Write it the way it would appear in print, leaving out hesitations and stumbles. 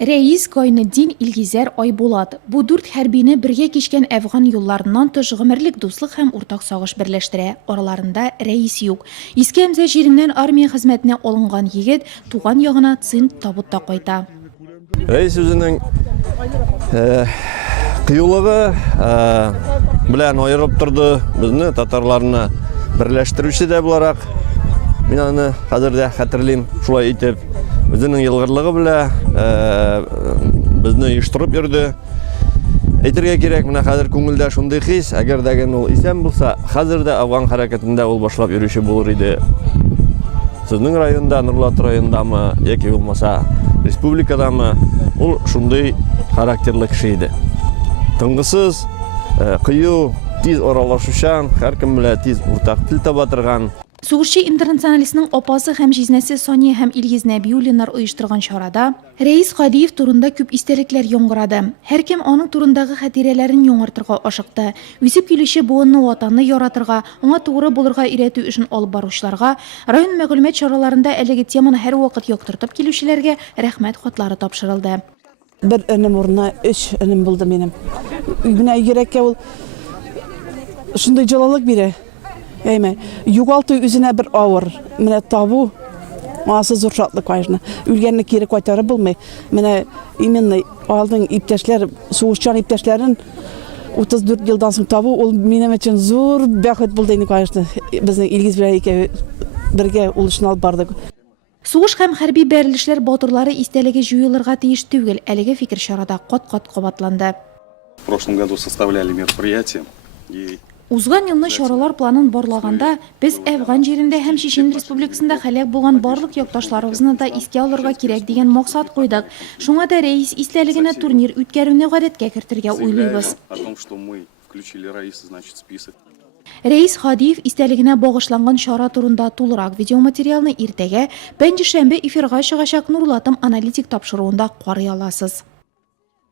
Рәис Гайнетдин Илгизәр Айбулат. Бу дүрт хәрбине бергә кичкән Әфган юлларыннан тыш гомерлек дуслык һәм уртак сагыш берләштерә. Араларында рәис юк. Иске Әмзә җиреннән армия хезмәтенә алынган егет туган ягына Цин табутта кайта. Рәис үзенең кыюлыгы белән аерып торды. Безне татарларны берләштерүче дә буларак. Мин аны хәзер дә хәтерлим, шулай итеп. Үзенең елгырлыгы белән безне оештырып йөрде. Әйтергә кирәк, менә хәзер күңелдә шундый хис, әгәр дәген ул исән булса, хәзер дә Афган хәрәкәтендә ул башлап йөрүче булыр иде. Сезнең районда, Нурлат районындамы, яки булмаса республикадамы, ул шундый характерлы кеше иде. Тынгысыз, кыю, тиз аралашучан, һәркем белән тиз уртак тел таба торган. Сугышчы интернационалистның апасы һәм җизнәсе Сония һәм Илгиз Нәбиуллиннар оештырган чарада Рәис Хадиев турында күп истәлекләр яңгырады. Һәркем аның турындагы хатирәләрен яңартырга ашыкты. Үсеп килүче буынны ватанны яратырга, аңа тугры булырга өйрәтү эшен алып баручыларга, район мәгълүмат чараларында әлеге теманы һәр вакыт яктыртып килүчеләргә рәхмәт хатлары тапшырылды. Бер энем урынына 3 энем булды минем. Менә йөрәккә ул шундый җылылык бирә. Әйме, югалту үзенә бер авыр, менә табу, асы зур шатлык кайны. Үлгәнне кире кайтарып булмый. Менә именно алдың иптәшләр, сугышчан иптәшләрен 34 елдан соң табу, ул минем өчен зур бәхет булды инде кайны. Безнең Илгиз белән бергә ул эшне алып бардык. Сугыш һәм хәрби бәрелешләр батырлары истәлеге җуелырга тиеш түгел, әлеге фикер чарада кат-кат кабатланды. В прошлом году составляли мероприятия и Узган елны чаралар планын барлаганда, без Әфган җирендә һәм Чечен Республикасында һәлак булган барлык якташларыбызны да искә алырга кирәк дигән максат куйдык. Шуңа да рәис истәлегенә турнир үткәрүне гадәткә кертергә уйлыйбыз. о том, что мы включили Раиса, значит, в список. Рәис Хадиев истәлегенә багышланган чара турында тулырак видеоматериалны иртәгә, пәнҗешәмбе эфирга чыгачак Нурлатым аналитик тапшыруында карый аласыз.